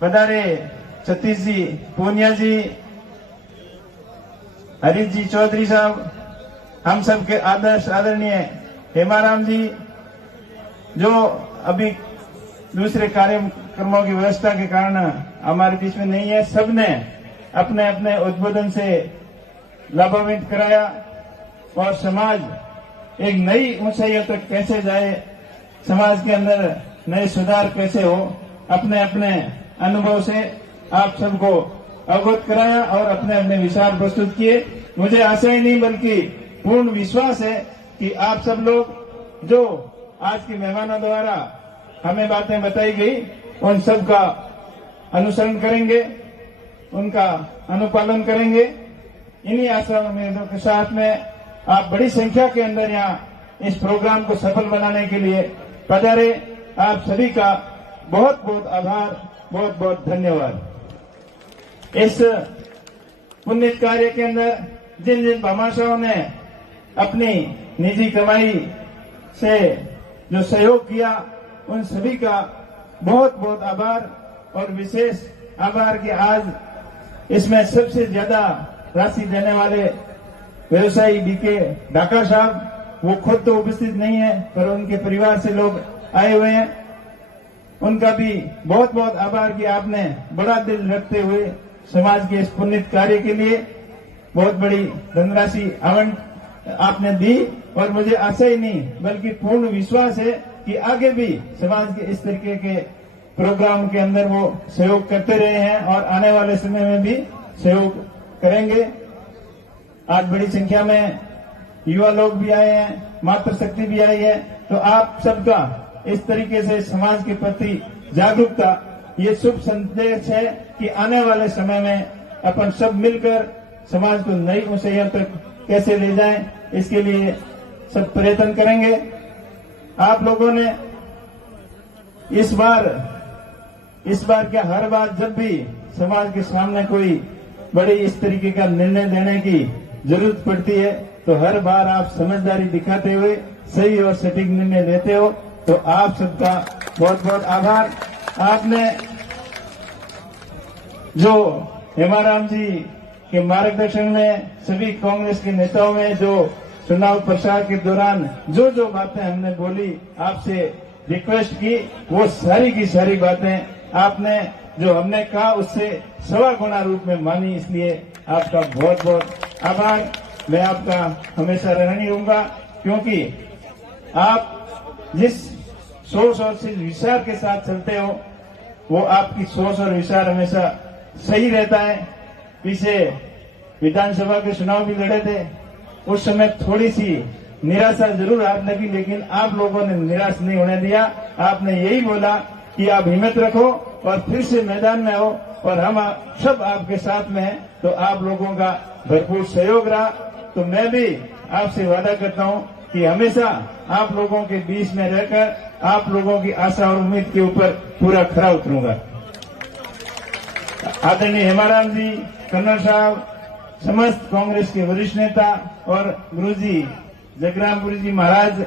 पधारे सतीश जी, पूनिया जी, हरीश जी चौधरी साहब, हम सबके आदर्श आदरणीय हेमाराम जी, जो अभी दूसरे कार्यक्रमों की व्यवस्था के कारण हमारे बीच में नहीं है, सबने अपने अपने उद्बोधन से लाभान्वित कराया और समाज एक नई ऊंचाइयों तक कैसे जाए, समाज के अंदर नए सुधार कैसे हो, अपने अपने अनुभव से आप सबको अवगत कराया और अपने अपने विचार प्रस्तुत किए। मुझे आशा ही नहीं बल्कि पूर्ण विश्वास है कि आप सब लोग जो आज के मेहमानों द्वारा हमें बातें बताई गई उन सब का अनुसरण करेंगे, उनका अनुपालन करेंगे। इन्हीं आशा उम्मीदों के साथ में आप बड़ी संख्या के अंदर यहाँ इस प्रोग्राम को सफल बनाने के लिए पधारे। आप सभी का बहुत बहुत आभार, बहुत बहुत धन्यवाद। इस पुण्य कार्य के अंदर जिन जिन भामाशाहों ने अपनी निजी कमाई से जो सहयोग किया उन सभी का बहुत बहुत आभार और विशेष आभार कि आज इसमें सबसे ज्यादा राशि देने वाले व्यवसायी बीके ढाका साहब, वो खुद तो उपस्थित नहीं है पर उनके परिवार से लोग आए हुए हैं, उनका भी बहुत बहुत आभार कि आपने बड़ा दिल रखते हुए समाज के इस पुण्य कार्य के लिए बहुत बड़ी धनराशि आवंटन आपने दी। और मुझे आशा ही नहीं बल्कि पूर्ण विश्वास है कि आगे भी समाज के इस तरीके के प्रोग्राम के अंदर वो सहयोग करते रहे हैं और आने वाले समय में भी सहयोग करेंगे। आज बड़ी संख्या में युवा लोग भी आए हैं, मातृशक्ति भी आई है, तो आप सबका इस तरीके से समाज के प्रति जागरूकता ये शुभ संदेश है कि आने वाले समय में अपन सब मिलकर समाज को नई ऊंचाइयों तक कैसे ले जाएं, इसके लिए सब प्रयत्न करेंगे। आप लोगों ने इस बार क्या हर बार जब भी समाज के सामने कोई बड़ी इस तरीके का निर्णय देने की जरूरत पड़ती है तो हर बार आप समझदारी दिखाते हुए सही और सटीक निर्णय लेते हो, तो आप सबका बहुत बहुत आभार। आपने जो हेमाराम जी के मार्गदर्शन में सभी कांग्रेस के नेताओं में जो चुनाव प्रचार के दौरान जो जो बातें हमने बोली, आपसे रिक्वेस्ट की, वो सारी की सारी बातें आपने जो हमने कहा उससे 1.25 गुना रूप में मानी, इसलिए आपका बहुत बहुत आभार। मैं आपका हमेशा ऋणी रहूंगा क्योंकि आप जिस सोच और विचार के साथ चलते हो वो आपकी सोच और विचार हमेशा सही रहता है। पीछे विधानसभा के चुनाव भी लड़े थे, उस समय थोड़ी सी निराशा जरूर आप लगी, लेकिन आप लोगों ने निराश नहीं होने दिया। आपने यही बोला कि आप हिम्मत रखो और फिर से मैदान में आओ और हम सब आपके साथ में हैं, तो आप लोगों का भरपूर सहयोग रहा। तो मैं भी आपसे वादा करता हूं कि हमेशा आप लोगों के बीच में रहकर आप लोगों की आशा और उम्मीद के ऊपर पूरा खरा उतरूंगा। आदरणीय हेमाराम जी, कन्नड़ साहब, समस्त कांग्रेस के वरिष्ठ नेता और गुरुजी जगरामपुरी जी महाराज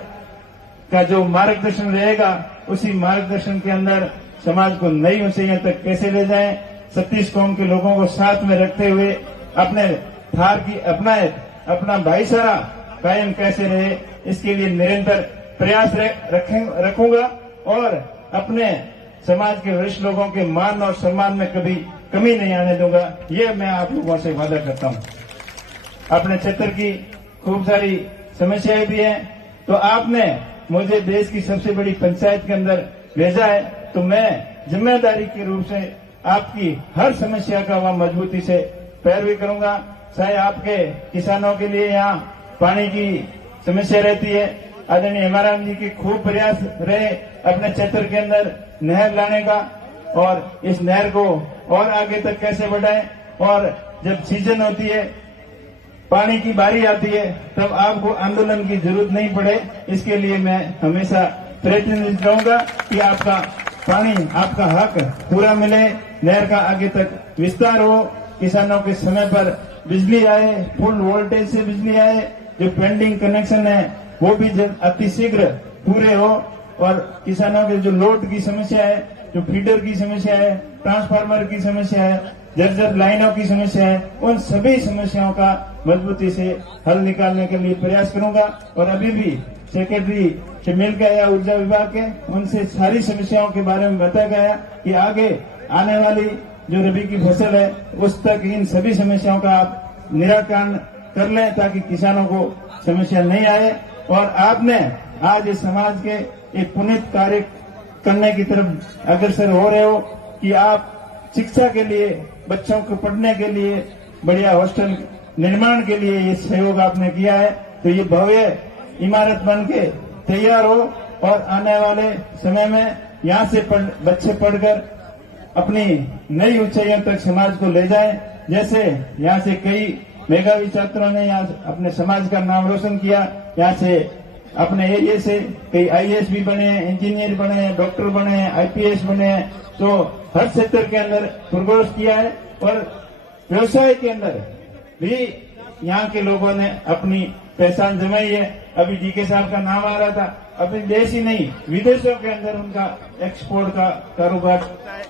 का जो मार्गदर्शन रहेगा, उसी मार्गदर्शन के अंदर समाज को नई ऊंचाइयों तक कैसे ले जाएं, 36 कौम के लोगों को साथ में रखते हुए अपने थार की अपना भाईचारा कायम कैसे रहे, इसके लिए निरंतर प्रयास रखूंगा और अपने समाज के वरिष्ठ लोगों के मान और सम्मान में कभी कमी नहीं आने दूंगा। ये मैं आप लोगों से वादा करता हूं। अपने क्षेत्र की खूब सारी समस्याएं भी हैं, तो आपने मुझे देश की सबसे बड़ी पंचायत के अंदर भेजा है, तो मैं जिम्मेदारी के रूप से आपकी हर समस्या का वहां मजबूती से पैरवी करूंगा। चाहे आपके किसानों के लिए यहाँ पानी की समस्या रहती है, आदरणीय हेमाराम जी के खूब प्रयास रहे अपने क्षेत्र के अंदर नहर लाने का, और इस नहर को और आगे तक कैसे बढ़ाएं, और जब सीजन होती है, पानी की बारी आती है, तब आपको आंदोलन की जरूरत नहीं पड़े। इसके लिए मैं हमेशा प्रयत्नशील रहूंगा कि आपका पानी, आपका हक पूरा मिले, नहर का आगे तक विस्तार हो, किसानों के समय पर बिजली आए, फुल वोल्टेज से बिजली आए, जो पेंडिंग कनेक्शन है वो भी अतिशीघ्र पूरे हो, और किसानों के जो लोड की समस्या है जो फीडर की समस्या है, ट्रांसफार्मर की समस्या है, जर्जर लाइनों की समस्या है, उन सभी समस्याओं का मजबूती से हल निकालने के लिए प्रयास करूंगा। और अभी भी सेक्रेटरी से मिलकर आया ऊर्जा विभाग के, उनसे सारी समस्याओं के बारे में बताया गया कि आगे आने वाली जो रबी की फसल है उस तक इन सभी समस्याओं का आप निराकरण कर लें ताकि किसानों को समस्या नहीं आए। और आपने आज इस समाज के एक पुनीत कार्य करने की तरफ अग्रसर हो रहे हो कि आप शिक्षा के लिए, बच्चों को पढ़ने के लिए, बढ़िया हॉस्टल निर्माण के लिए ये सहयोग आपने किया है। तो ये भव्य इमारत बन के तैयार हो और आने वाले समय में यहाँ से बच्चे पढ़कर अपनी नई ऊंचाइयों तक समाज को ले जाएं। जैसे यहाँ से कई मेधावी छात्रों ने यहाँ अपने समाज का नाम रोशन किया, यहाँ से अपने एरिया से कई आईएएस भी बने हैं, इंजीनियर बने हैं, डॉक्टर बने हैं, आईपीएस बने हैं। तो हर क्षेत्र के अंदर प्रोग्रेस किया है और व्यवसाय के अंदर भी यहाँ के लोगों ने अपनी पहचान जमाई है। अभी डीके साहब का नाम आ रहा था, अभी देश ही नहीं विदेशों के अंदर उनका एक्सपोर्ट का कारोबार होता है,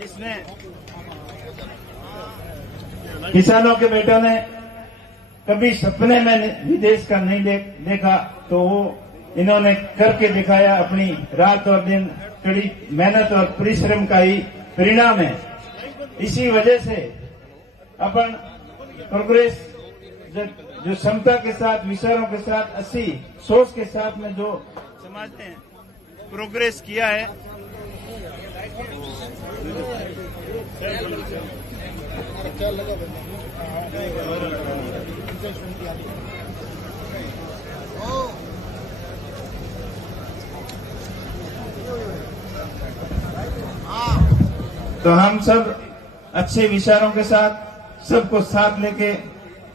जिसने किसानों के बेटों ने कभी सपने में विदेश का नहीं देखा, तो वो इन्होंने करके दिखाया। अपनी रात और दिन कड़ी मेहनत और परिश्रम का ही परिणाम है। इसी वजह से अपन प्रोग्रेस जो क्षमता के साथ, विचारों के साथ, अच्छी सोच के साथ में जो समाज ने प्रोग्रेस किया है, तो हम सब अच्छे विचारों के साथ सबको साथ लेके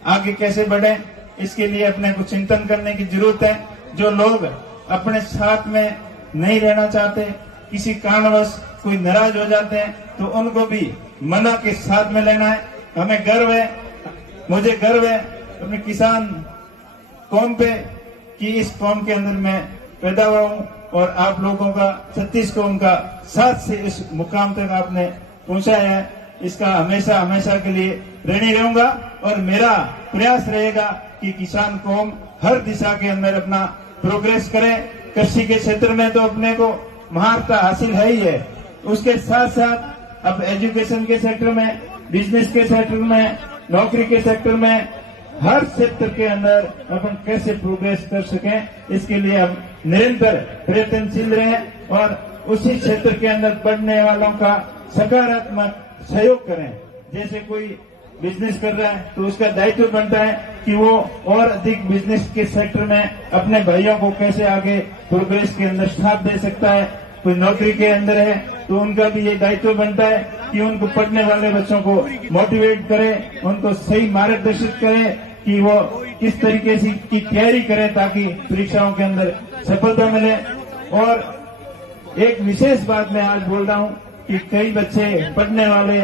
आगे कैसे बढ़े, इसके लिए अपने को चिंतन करने की जरूरत है। जो लोग अपने साथ में नहीं रहना चाहते, किसी कारणवश कोई नाराज हो जाते हैं, तो उनको भी मना के साथ में लेना है। हमें गर्व है, मुझे गर्व है अपने किसान कौम पे कि इस कौम के अंदर मैं पैदा हुआ हूं और आप लोगों का 36 कौम का साथ से इस मुकाम तक आपने पहुंचाया है। इसका हमेशा हमेशा के लिए ऋणी रहूंगा और मेरा प्रयास रहेगा कि किसान कौम हर दिशा के अंदर अपना प्रोग्रेस करे। कृषि के क्षेत्र में तो अपने को महारता हासिल है ही है, उसके साथ साथ अब एजुकेशन के सेक्टर में, बिजनेस के सेक्टर में, नौकरी के सेक्टर में, हर क्षेत्र के अंदर अपन कैसे प्रोग्रेस कर सकें, इसके लिए हम निरंतर प्रयत्नशील रहें और उसी क्षेत्र के अंदर पढ़ने वालों का सकारात्मक सहयोग करें। जैसे कोई बिजनेस कर रहा है तो उसका दायित्व बनता है कि वो और अधिक बिजनेस के सेक्टर में अपने भाइयों को कैसे आगे प्रोग्रेस के अंदर साथ दे सकता है। कोई नौकरी के अंदर है तो उनका भी ये दायित्व बनता है कि उनको पढ़ने वाले बच्चों को मोटिवेट करें, उनको सही मार्गदर्शित करें कि वो किस तरीके से की तैयारी करें ताकि परीक्षाओं के अंदर सफलता मिले। और एक विशेष बात मैं आज बोल रहा हूँ कि कई बच्चे, पढ़ने वाले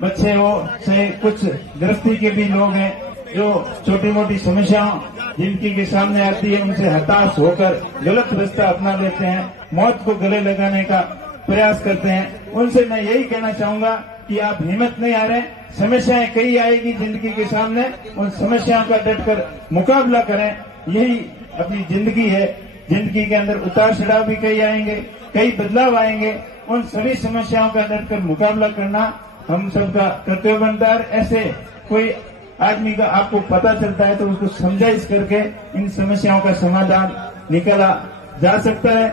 बच्चे हो चाहे कुछ गृहस्थी के भी लोग हैं, जो छोटी मोटी समस्याओं जिनकी के सामने आती है उनसे हताश होकर गलत रास्ता अपना लेते हैं, मौत को गले लगाने का प्रयास करते हैं। उनसे मैं यही कहना चाहूंगा कि आप हिम्मत नहीं हारें। समस्याएं कई आएगी जिंदगी के सामने, उन समस्याओं का डटकर मुकाबला करें। यही अपनी जिंदगी है। जिंदगी के अंदर उतार चढ़ाव भी कई आएंगे, कई बदलाव आएंगे। उन सभी समस्याओं का डटकर मुकाबला करना हम सबका कर्तव्य बनता है। ऐसे कोई आदमी का आपको पता चलता है तो उसको समझाइश करके इन समस्याओं का समाधान निकाला जा सकता है।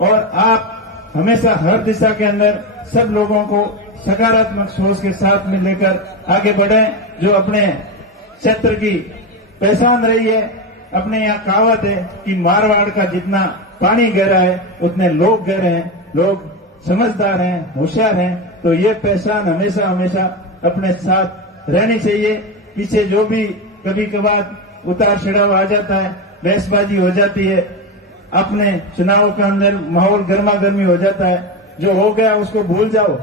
और आप हमेशा हर दिशा के अंदर सब लोगों को सकारात्मक सोच के साथ में लेकर आगे बढ़े। जो अपने क्षेत्र की पहचान रही है, अपने यहाँ कहावत है कि मारवाड़ का जितना पानी गहरा है उतने लोग गहरे हैं, लोग समझदार हैं, होशियार हैं। तो ये पहचान हमेशा हमेशा अपने साथ रहनी चाहिए। पीछे जो भी कभी कभार उतार चढ़ाव आ जाता है, बहसबाजी हो जाती है, अपने चुनाव के अंदर माहौल गर्मा गर्मी हो जाता है, जो हो गया उसको भूल जाओ।